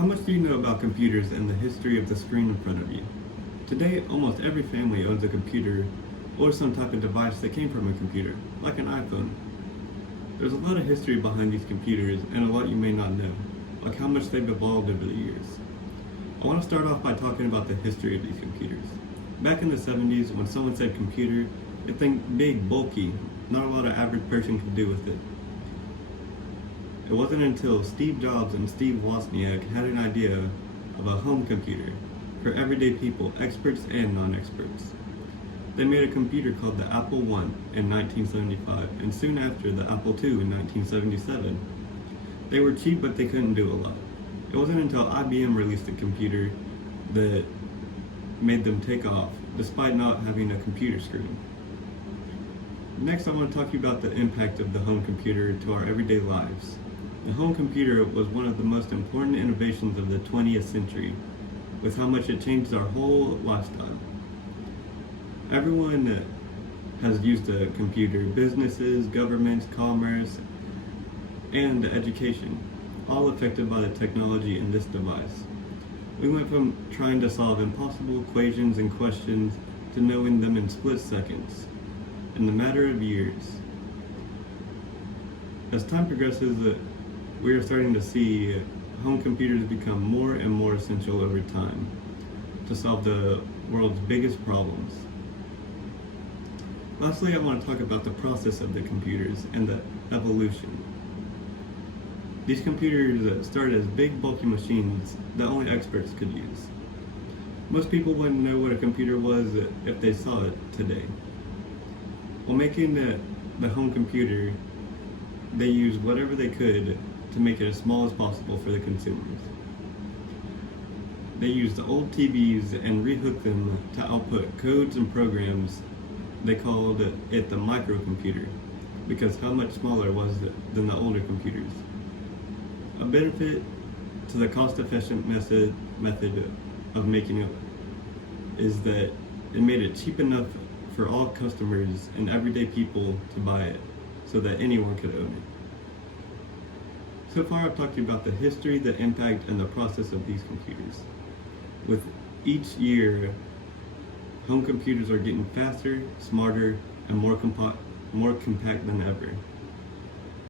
How much do you know about computers and the history of the screen in front of you? Today, almost every family owns a computer or some type of device that came from a computer, like an iPhone. There's a lot of history behind these computers and a lot you may not know, like how much they've evolved over the years. I want to start off by talking about the history of these computers. Back in the 70s, when someone said computer, they think big, bulky, not a lot of average person could do with it. It wasn't until Steve Jobs and Steve Wozniak had an idea of a home computer for everyday people, experts and non-experts. They made a computer called the Apple I in 1975, and soon after the Apple II in 1977. They were cheap, but they couldn't do a lot. It wasn't until IBM released a computer that made them take off, despite not having a computer screen. Next, I want to talk to you about the impact of the home computer to our everyday lives. The home computer was one of the most important innovations of the 20th century, with how much it changed our whole lifestyle. Everyone has used a computer: businesses, governments, commerce, and education, all affected by the technology in this device. We went from trying to solve impossible equations and questions to knowing them in split seconds, in the matter of years. As time progresses, we are starting to see home computers become more and more essential over time to solve the world's biggest problems. Lastly, I want to talk about the process of the computers and the evolution. These computers started as big, bulky machines that only experts could use. Most people wouldn't know what a computer was if they saw it today. While making the home computer, they used whatever they could to make it as small as possible for the consumers. They used the old TVs and rehooked them to output codes and programs. They called it the microcomputer because how much smaller it was than the older computers. A benefit to the cost-efficient method of making it is that it made it cheap enough for all customers and everyday people to buy it so that anyone could own it. So far, I've talked to you about the history, the impact, and the process of these computers. With each year, home computers are getting faster, smarter, and more compact than ever.